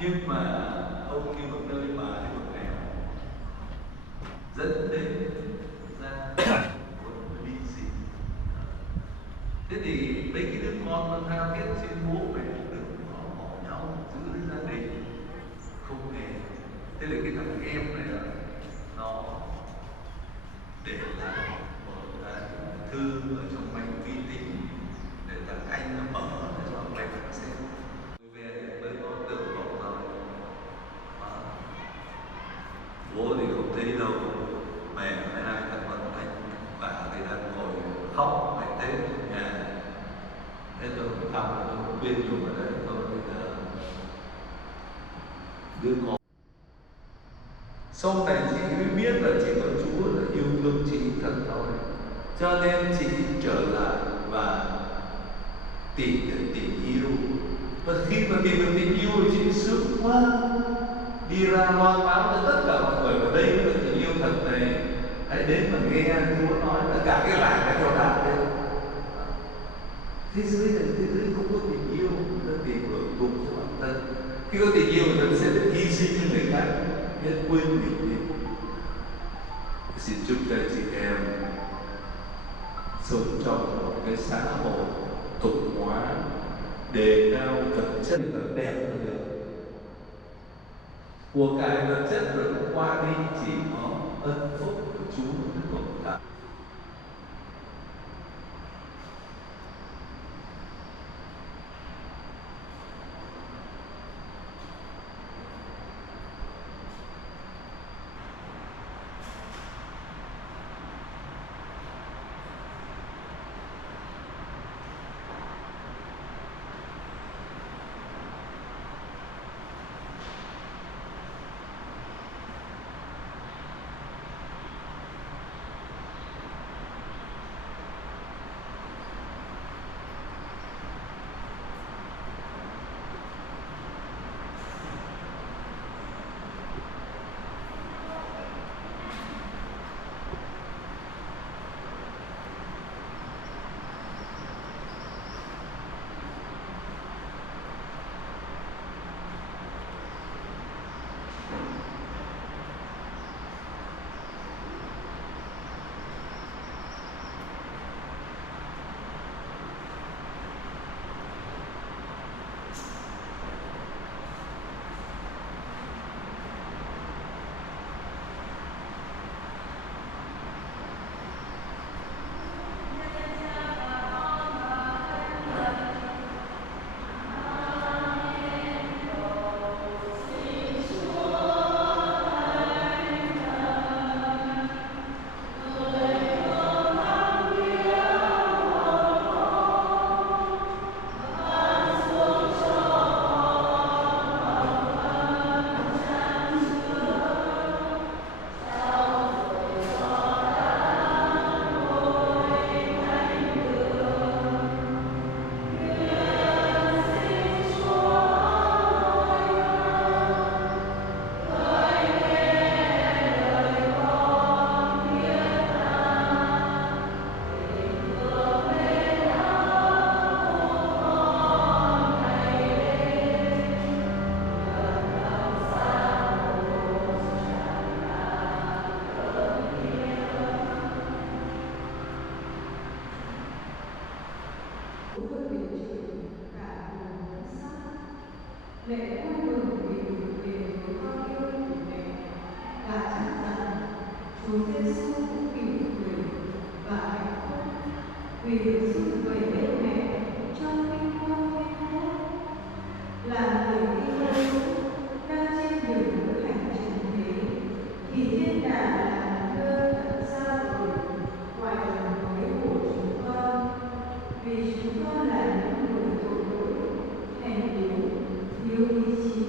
Nhưng mà ông như một nơi bà thì một nghèo, dẫn đến ra một ly dị. Thế thì mấy cái đứa con nó tha thiết xin bố mẹ đừng có bỏ nhau, giữ gia đình, không hề. Thế là cái thằng em này là nó để lại một cái thư ở trong máy vi tính để thằng anh nó mở để cho mẹ xem. Về thì mới có tự bỏ rồi. Bố thì không thấy đâu, mẹ với hai thằng con anh bà thì đang ngồi khóc mẹ thế trong nhà. Thế tôi cũng thăm, tôi cũng khuyên nhủ ở đấy thôi, bây giờ đứa con. Sau này chị mới biết là chỉ có Chúa là yêu thương chị thật thôi. Cho nên chị trở lại và tìm được tình yêu. Và khi mà tìm được tình yêu thì chị sướng quá, đi ra loan báo cho tất cả mọi người, và đây là tình yêu thật này, hãy đến mà nghe Chúa nói là cả cái làng đã theo đạo đấy. Thế giới này, thế giới không có tình yêu, người ta tìm hưởng thụ cho bản thân. Khi có tình yêu người ta sẽ được hy sinh cho người khác, biết quên mình đi. Xin chúc cho chị em sống trong một cái xã hội tục hóa, đề cao vật chất thật đẹp hơn được. Của cải vật chất rồi cũng qua đi, chỉ có ân phúc của Chúa mới tồn tại. Mẹ vui mừng vì được về với con yêu của mẹ, và chắc rằng Chúa Giêsu cũng mỉm cười và hạnh phúc vì được rút về bên mẹ trong vinh quang vinh quốc. Là người đi đâu đang trên đường lữ hành trần thế, thì thiên đàng là nơi thật xa vời ngoài tầm với của chúng con, vì chúng con là những người tội lỗi, hèn yếu, thiếu ý chí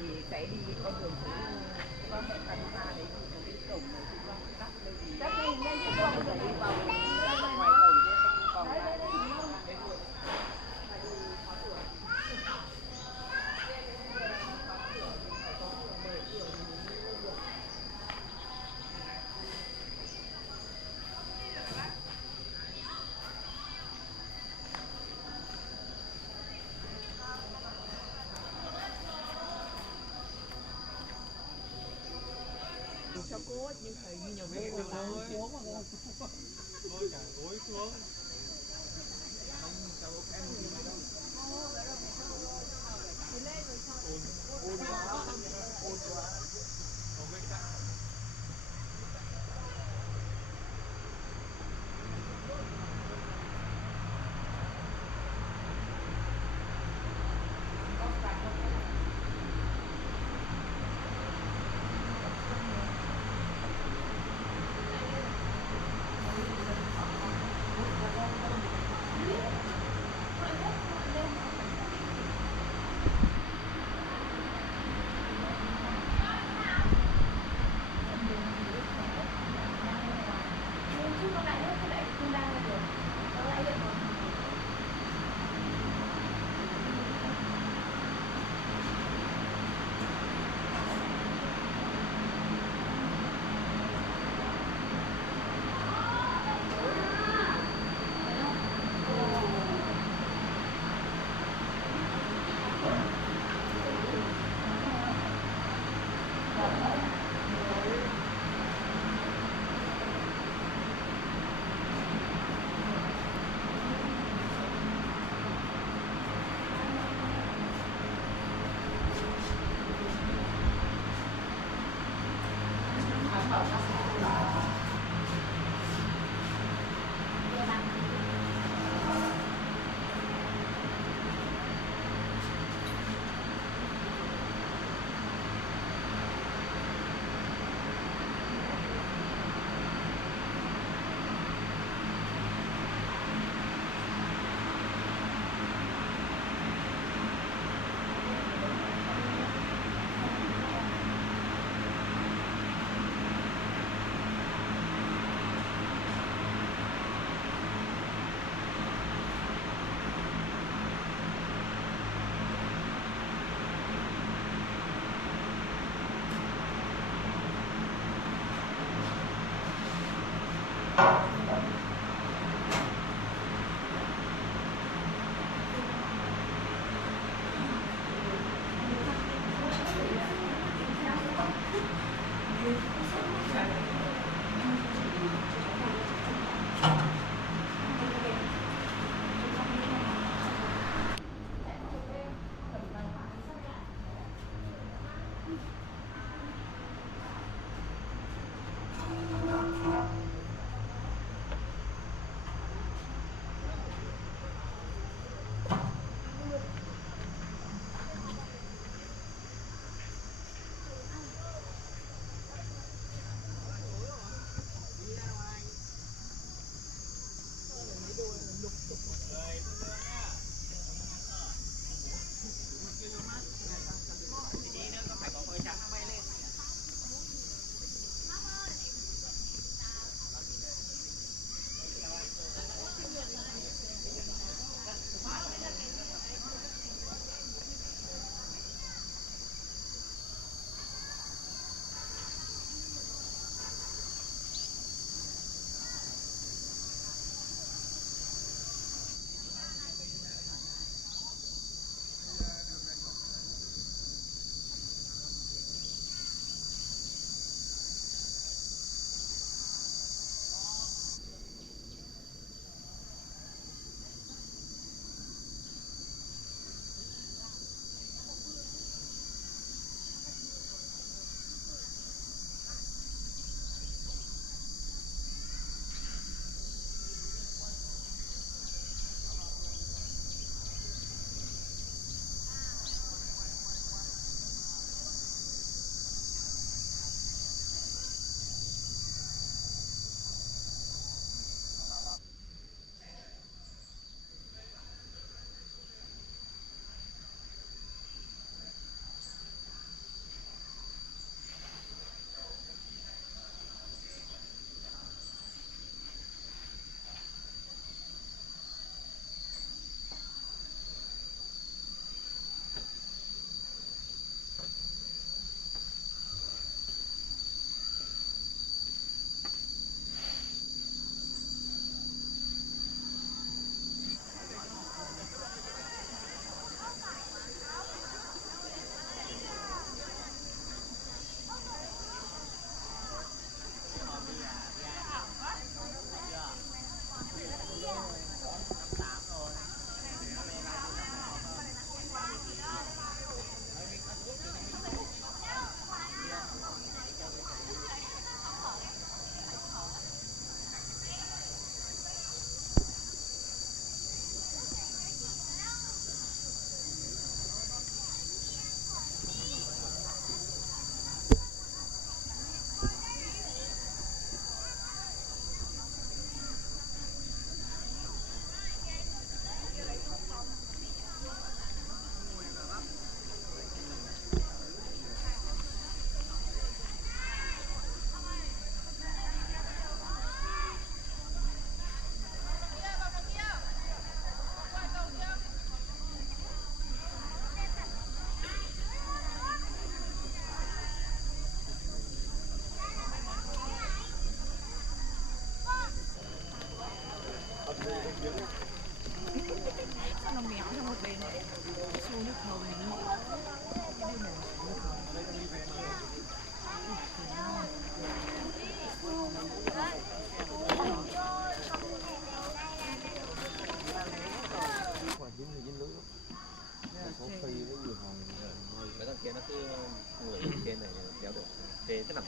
thì sẽ đi con đường cũ con hẹn căn ra đấy thì cái cổng này thì con cắt đây thì cắt lên thì con phải đi vào ngoài cổng chứ không còn lại cái buổi cho cô nhưng thấy như nhiều người cô xuống mà Ngồi cả gối xuống. không cháu em đi đâu ôn quá Không biết cả.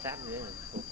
sát nữa thuộc